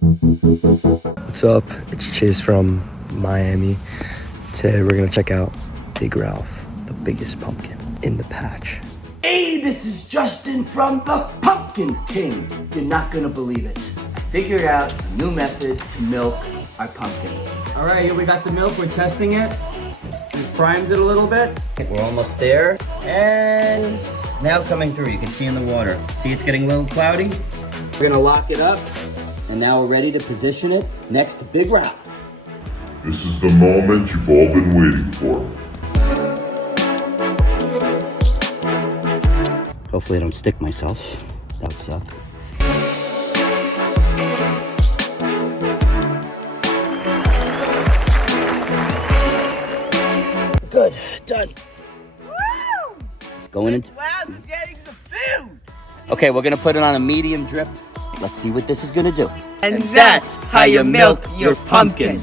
What's up? It's Chase from Miami. Today we're gonna check out Big Ralph, the biggest pumpkin in the patch. Hey, this is Justin from the Pumpkin King. You're not gonna believe it. I figured out a new method to milk our pumpkin. All right, here we got the milk. We're testing it. We primed it a little bit. We're almost there, and now coming through. You can see in the water. See, it's getting a little cloudy. We're gonna lock it up, and now we're ready to position it next to Big Ralph. This is the moment you've all been waiting for. Hopefully I don't stick myself. That would suck. Good, done. Woo! It's going into... Wow, you're getting the food! Okay, we're gonna put it on a medium drip. Let's see what this is gonna do. And that's how you milk your pumpkin.